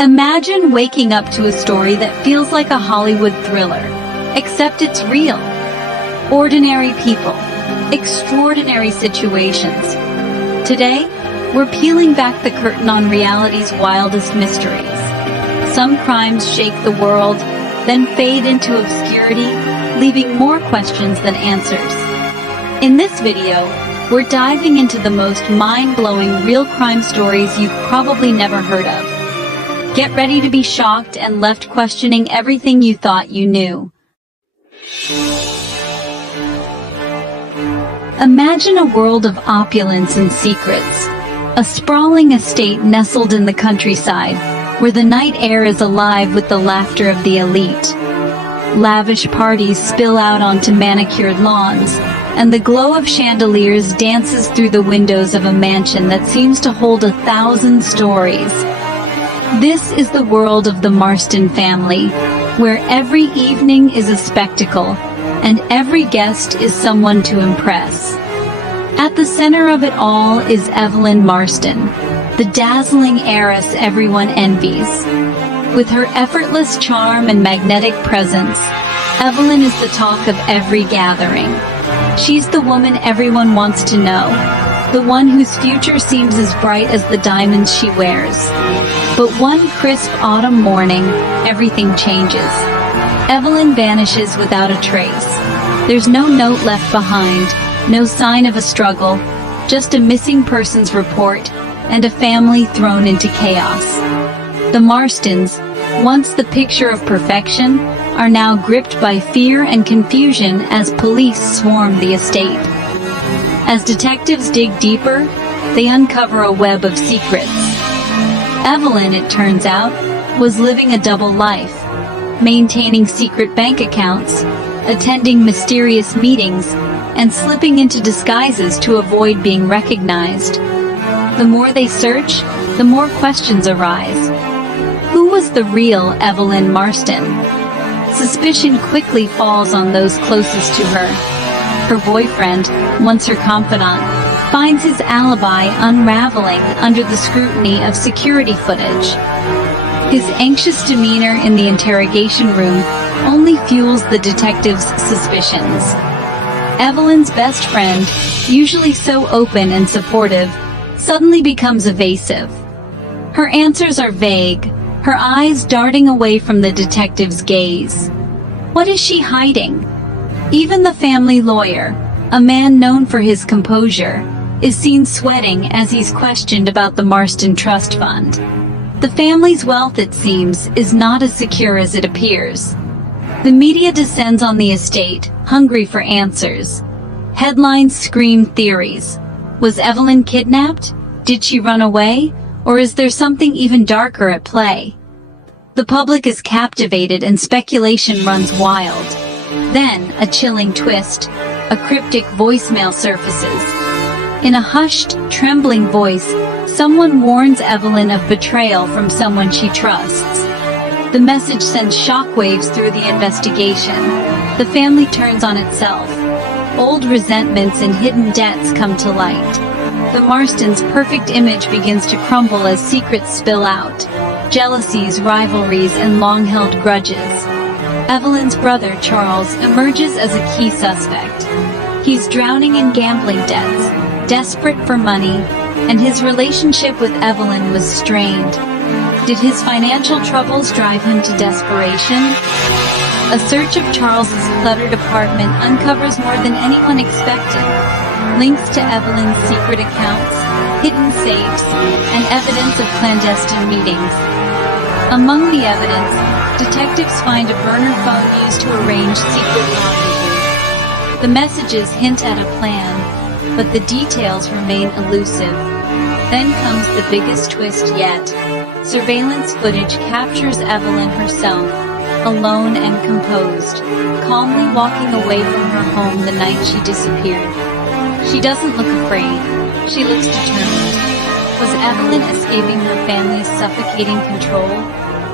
Imagine waking up to a story that feels like a Hollywood thriller, except it's real. Ordinary people, extraordinary situations. Today, we're peeling back the curtain on reality's wildest mysteries. Some crimes shake the world, then fade into obscurity, leaving more questions than answers. In this video, we're diving into the most mind-blowing real crime stories you've probably never heard of. Get ready to be shocked and left questioning everything you thought you knew. Imagine a world of opulence and secrets. A sprawling estate nestled in the countryside, where the night air is alive with the laughter of the elite. Lavish parties spill out onto manicured lawns, and the glow of chandeliers dances through the windows of a mansion that seems to hold 1,000 stories. This is the world of the Marston family, where every evening is a spectacle, and every guest is someone to impress. At the center of it all is Evelyn Marston, the dazzling heiress everyone envies. With her effortless charm and magnetic presence, Evelyn is the talk of every gathering. She's the woman everyone wants to know, the one whose future seems as bright as the diamonds she wears. But one crisp autumn morning, everything changes. Evelyn vanishes without a trace. There's no note left behind, no sign of a struggle, just a missing persons report and a family thrown into chaos. The Marstons, once the picture of perfection, are now gripped by fear and confusion as police swarm the estate. As detectives dig deeper, they uncover a web of secrets. Evelyn, it turns out, was living a double life, maintaining secret bank accounts, attending mysterious meetings, and slipping into disguises to avoid being recognized. The more they search, the more questions arise. Who was the real Evelyn Marston? Suspicion quickly falls on those closest to her. Her boyfriend, once her confidant, finds his alibi unraveling under the scrutiny of security footage. His anxious demeanor in the interrogation room only fuels the detective's suspicions. Evelyn's best friend, usually so open and supportive, suddenly becomes evasive. Her answers are vague, her eyes darting away from the detective's gaze. What is she hiding? Even the family lawyer, a man known for his composure, is seen sweating as he's questioned about the Marston Trust Fund. The family's wealth, it seems, is not as secure as it appears. The media descends on the estate, hungry for answers. Headlines scream theories. Was Evelyn kidnapped? Did she run away? Or is there something even darker at play? The public is captivated and speculation runs wild. Then, a chilling twist, a cryptic voicemail surfaces. In a hushed, trembling voice, someone warns Evelyn of betrayal from someone she trusts. The message sends shockwaves through the investigation. The family turns on itself. Old resentments and hidden debts come to light. The Marstons' perfect image begins to crumble as secrets spill out. Jealousies, rivalries, and long-held grudges. Evelyn's brother, Charles, emerges as a key suspect. He's drowning in gambling debts, desperate for money, and his relationship with Evelyn was strained. Did his financial troubles drive him to desperation? A search of Charles's cluttered apartment uncovers more than anyone expected. Links to Evelyn's secret accounts, hidden safes, and evidence of clandestine meetings. Among the evidence, detectives find a burner phone used to arrange secret rendezvous. The messages hint at a plan, but the details remain elusive. Then comes the biggest twist yet. Surveillance footage captures Evelyn herself, alone and composed, calmly walking away from her home the night she disappeared. She doesn't look afraid. She looks determined. Was Evelyn escaping her family's suffocating control?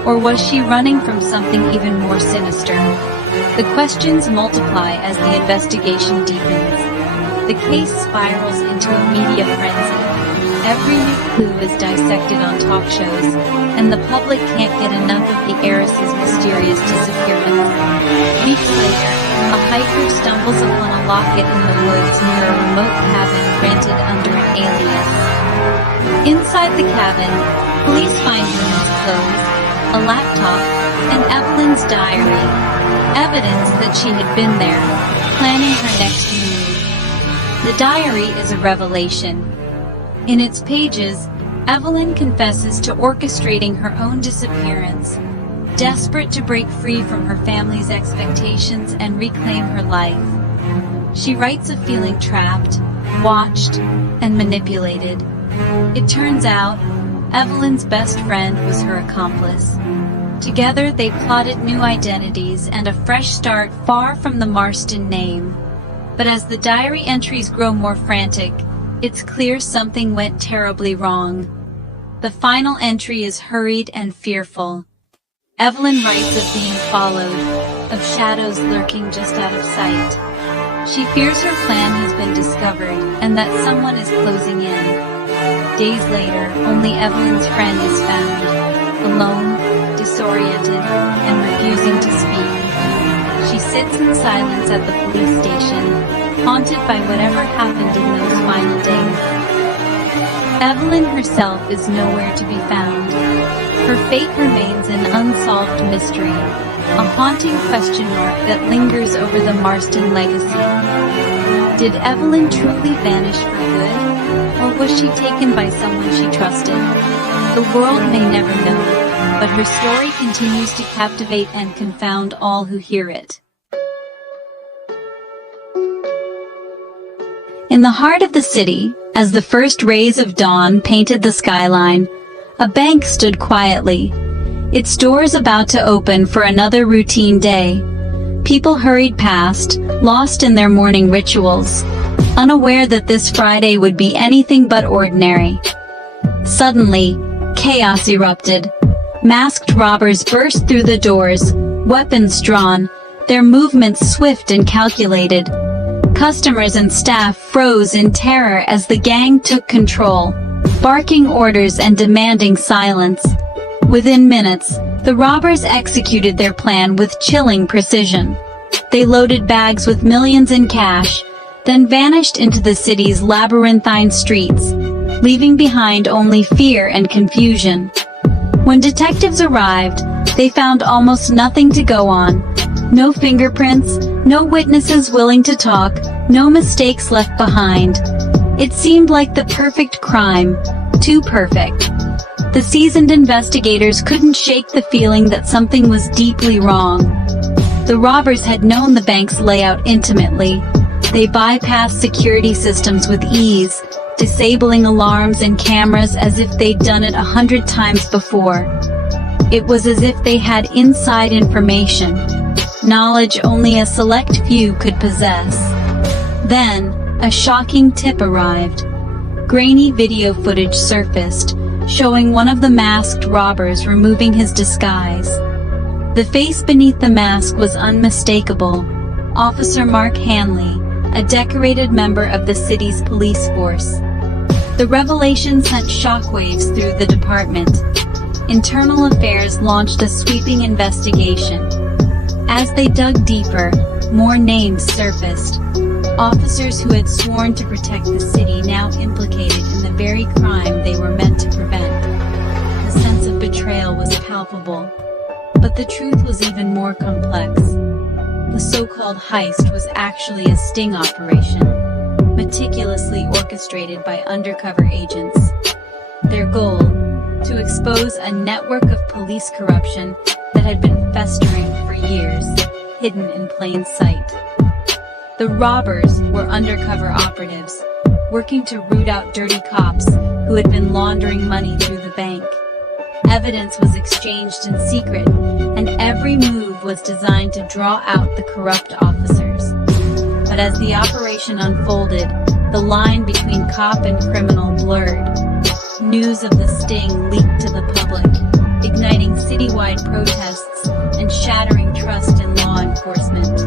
Or was she running from something even more sinister? The questions multiply as the investigation deepens. The case spirals into a media frenzy. Every new clue is dissected on talk shows, and the public can't get enough of the heiress's mysterious disappearance. Weeks later, a hiker stumbles upon a locket in the woods near a remote cabin rented under an alias. Inside the cabin, police find women's clothes, a laptop, and Evelyn's diary, evidence that she had been there, planning her next move. The diary is a revelation. In its pages, Evelyn confesses to orchestrating her own disappearance, desperate to break free from her family's expectations and reclaim her life. She writes of feeling trapped, watched, and manipulated. It turns out, Evelyn's best friend was her accomplice. Together, they plotted new identities and a fresh start far from the Marston name. But as the diary entries grow more frantic, it's clear something went terribly wrong. The final entry is hurried and fearful. Evelyn writes of being followed, of shadows lurking just out of sight. She fears her plan has been discovered and that someone is closing in. Days later, only Evelyn's friend is found, alone, disoriented, and refusing to speak. She sits in silence at the police station, haunted by whatever happened in those final days. Evelyn herself is nowhere to be found. Her fate remains an unsolved mystery, a haunting question mark that lingers over the Marston legacy. Did Evelyn truly vanish for good, or was she taken by someone she trusted? The world may never know, but her story continues to captivate and confound all who hear it. In the heart of the city, as the first rays of dawn painted the skyline, a bank stood quietly, its doors about to open for another routine day. People hurried past, lost in their morning rituals, unaware that this Friday would be anything but ordinary. Suddenly, chaos erupted. Masked robbers burst through the doors, weapons drawn, their movements swift and calculated. Customers and staff froze in terror as the gang took control, barking orders and demanding silence. Within minutes, the robbers executed their plan with chilling precision. They loaded bags with millions in cash, then vanished into the city's labyrinthine streets, leaving behind only fear and confusion. When detectives arrived, they found almost nothing to go on. No fingerprints, no witnesses willing to talk, no mistakes left behind. It seemed like the perfect crime, too perfect. The seasoned investigators couldn't shake the feeling that something was deeply wrong. The robbers had known the bank's layout intimately. They bypassed security systems with ease, disabling alarms and cameras as if they'd done it 100 times before. It was as if they had inside information, knowledge only a select few could possess. Then, a shocking tip arrived. Grainy video footage surfaced, showing one of the masked robbers removing his disguise. The face beneath the mask was unmistakable. Officer Mark Hanley, a decorated member of the city's police force. The revelation sent shockwaves through the department. Internal Affairs launched a sweeping investigation. As they dug deeper, more names surfaced. Officers who had sworn to protect the city now implicated in the very crime they were meant to prevent. The sense of betrayal was palpable, but the truth was even more complex. The so-called heist was actually a sting operation, meticulously orchestrated by undercover agents. Their goal, to expose a network of police corruption that had been festering for years, hidden in plain sight. The robbers were undercover operatives, working to root out dirty cops who had been laundering money through the bank. Evidence was exchanged in secret, and every move was designed to draw out the corrupt officers. But as the operation unfolded, the line between cop and criminal blurred. News of the sting leaked to the public, igniting citywide protests and shattering trust in law enforcement.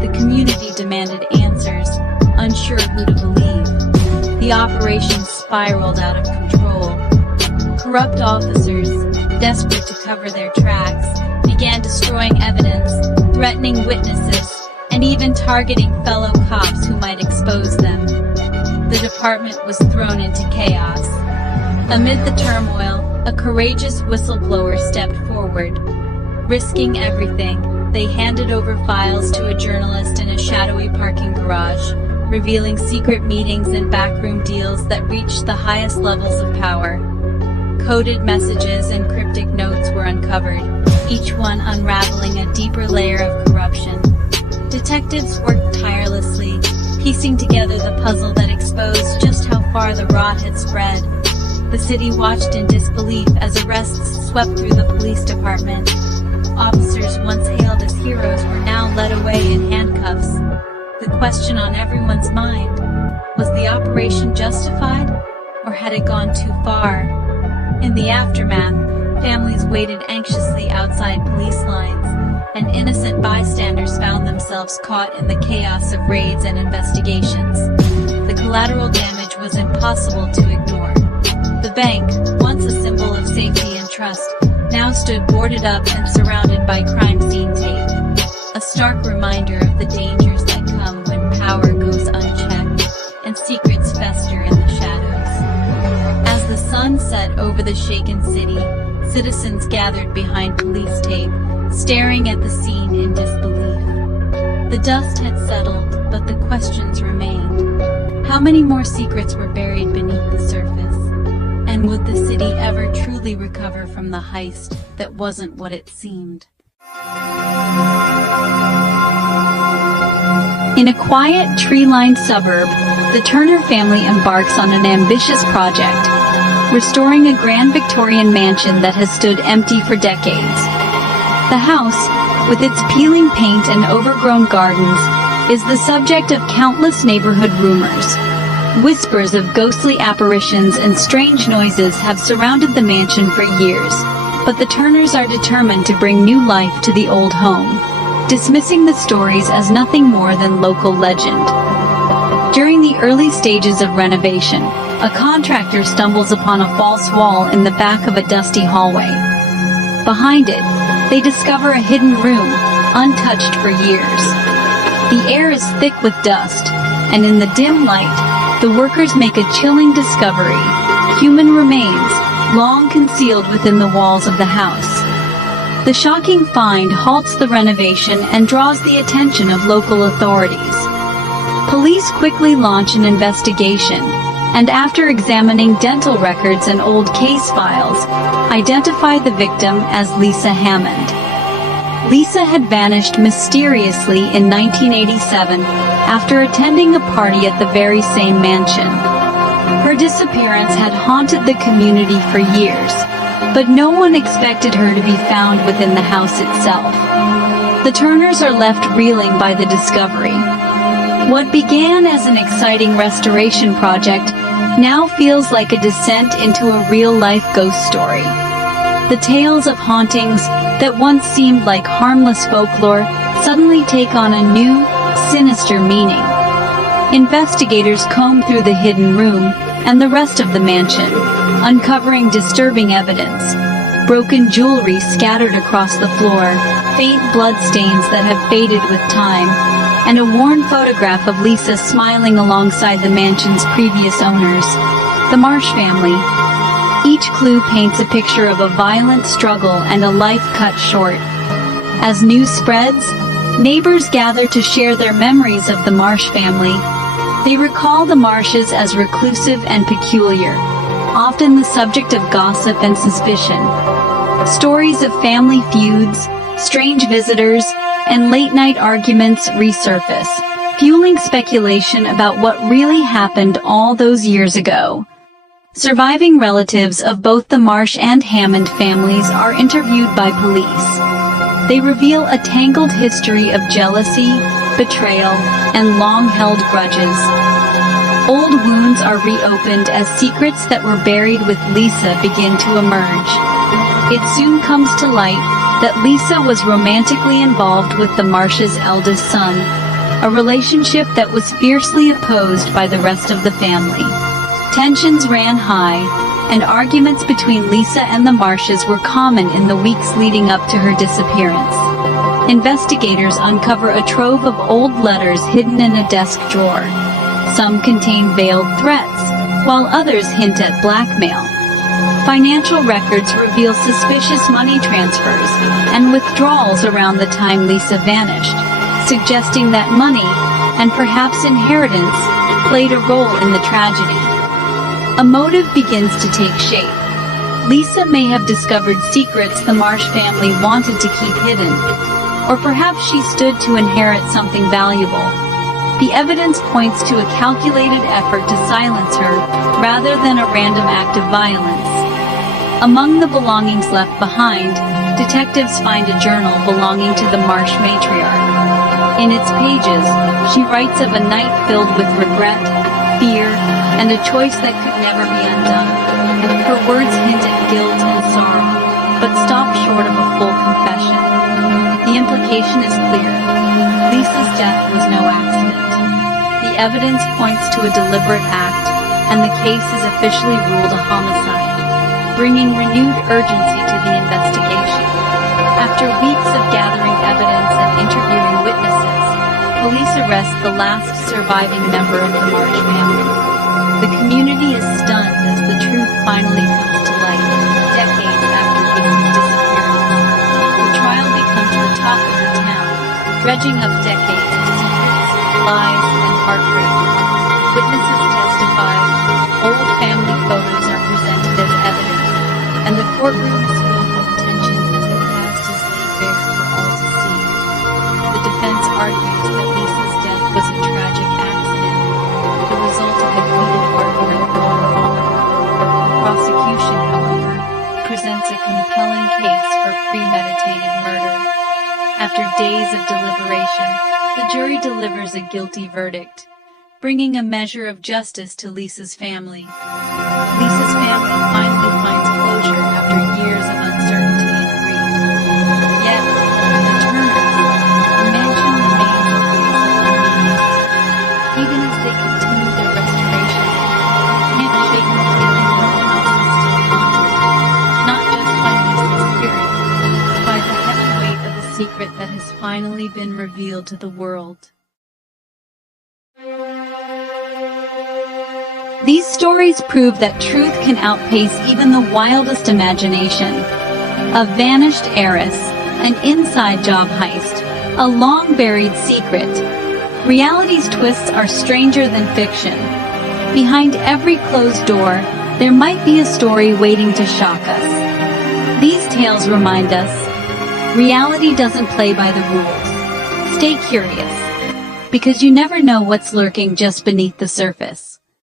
The community demanded answers, unsure who to believe. The operation spiraled out of control. Corrupt officers, desperate to cover their tracks, began destroying evidence, threatening witnesses, and even targeting fellow cops who might expose them. The department was thrown into chaos. Amid the turmoil, a courageous whistleblower stepped forward. Risking everything, they handed over files to a journalist in a shadowy parking garage, revealing secret meetings and backroom deals that reached the highest levels of power. Coded messages and cryptic notes were uncovered, each one unraveling a deeper layer of corruption. Detectives worked tirelessly, piecing together the puzzle that exposed just how far the rot had spread. The city watched in disbelief as arrests swept through the police department. Officers once hailed as heroes were now led away in handcuffs. The question on everyone's mind: was the operation justified, or had it gone too far? In the aftermath, families waited anxiously outside police lines, and innocent bystanders found themselves caught in the chaos of raids and investigations. The collateral damage was impossible to ignore. The bank, once a symbol of safety and trust, now stood boarded up and surrounded by crime scene tape. A stark reminder of the dangers that come when power goes unchecked and secrets fester in the shadows. As the sun set over the shaken city, citizens gathered behind police tape, staring at the scene in disbelief. The dust had settled, but the questions remained. How many more secrets were buried beneath the surface? And would the city ever truly recover from the heist that wasn't what it seemed? In a quiet, tree-lined suburb, the Turner family embarks on an ambitious project, restoring a grand Victorian mansion that has stood empty for decades. The house, with its peeling paint and overgrown gardens, is the subject of countless neighborhood rumors. Whispers of ghostly apparitions and strange noises have surrounded the mansion for years, but the Turners are determined to bring new life to the old home, dismissing the stories as nothing more than local legend. During the early stages of renovation, a contractor stumbles upon a false wall in the back of a dusty hallway. Behind it, they discover a hidden room, untouched for years. The air is thick with dust, and in the dim light, the workers make a chilling discovery: human remains, long concealed within the walls of the house. The shocking find halts the renovation and draws the attention of local authorities. Police quickly launch an investigation, and after examining dental records and old case files, identify the victim as Lisa Hammond. Lisa had vanished mysteriously in 1987 after attending a party at the very same mansion. Her disappearance had haunted the community for years, but no one expected her to be found within the house itself. The Turners are left reeling by the discovery. What began as an exciting restoration project now feels like a descent into a real-life ghost story. The tales of hauntings that once seemed like harmless folklore suddenly take on a new, sinister meaning. Investigators comb through the hidden room and the rest of the mansion, uncovering disturbing evidence. Broken jewelry scattered across the floor, faint blood stains that have faded with time, and a worn photograph of Lisa smiling alongside the mansion's previous owners, the Marsh family. Each clue paints a picture of a violent struggle and a life cut short. As news spreads, neighbors gather to share their memories of the Marsh family. They recall the Marshes as reclusive and peculiar, often the subject of gossip and suspicion. Stories of family feuds, strange visitors, and late-night arguments resurface, fueling speculation about what really happened all those years ago. Surviving relatives of both the Marsh and Hammond families are interviewed by police. They reveal a tangled history of jealousy, betrayal, and long-held grudges. Old wounds are reopened as secrets that were buried with Lisa begin to emerge. It soon comes to light that Lisa was romantically involved with the Marsh's eldest son, a relationship that was fiercely opposed by the rest of the family. Tensions ran high, and arguments between Lisa and the Marshes were common in the weeks leading up to her disappearance. Investigators uncover a trove of old letters hidden in a desk drawer. Some contain veiled threats, while others hint at blackmail. Financial records reveal suspicious money transfers and withdrawals around the time Lisa vanished, suggesting that money, and perhaps inheritance, played a role in the tragedy. A motive begins to take shape. Lisa may have discovered secrets the Marsh family wanted to keep hidden, or perhaps she stood to inherit something valuable. The evidence points to a calculated effort to silence her, rather than a random act of violence. Among the belongings left behind, detectives find a journal belonging to the Marsh matriarch. In its pages, she writes of a night filled with regret, fear, and a choice that could never be undone. Her words hint at guilt and sorrow, but stop short of a full confession. The implication is clear. Lisa's death was no accident. The evidence points to a deliberate act, and the case is officially ruled a homicide, bringing renewed urgency to the investigation. After weeks of gathering evidence and interviewing witnesses, police arrest the last surviving member of the Marsh family. The community is stunned as the truth finally comes to light, decades after Lisa's disappearance. The trial becomes the talk of the town, dredging up decades of secrets, lies, and heartbreak. Witnesses testify, old family photos are presented as evidence, and the courtroom is filled with tension as the past is laid bare for all to see. The defense argues that Lisa's death was a tragic accident, the result of a heated argument gone wrong. The prosecution, however, presents a compelling case for premeditated murder. After days of deliberation, the jury delivers a guilty verdict, bringing a measure of justice to Lisa's family. Lisa's family finally finds closure after years of uncertainty and grief. Yet, the Turners, the mansion remains a place of unease. Even as they continue their restoration, they can't shake the feeling that the house is still haunted, not just by Lisa's spirit, but by the heavy weight of a secret that has finally been revealed to the world. These stories prove that truth can outpace even the wildest imagination. A vanished heiress, an inside job heist, a long-buried secret. Reality's twists are stranger than fiction. Behind every closed door, there might be a story waiting to shock us. These tales remind us, reality doesn't play by the rules. Stay curious, because you never know what's lurking just beneath the surface.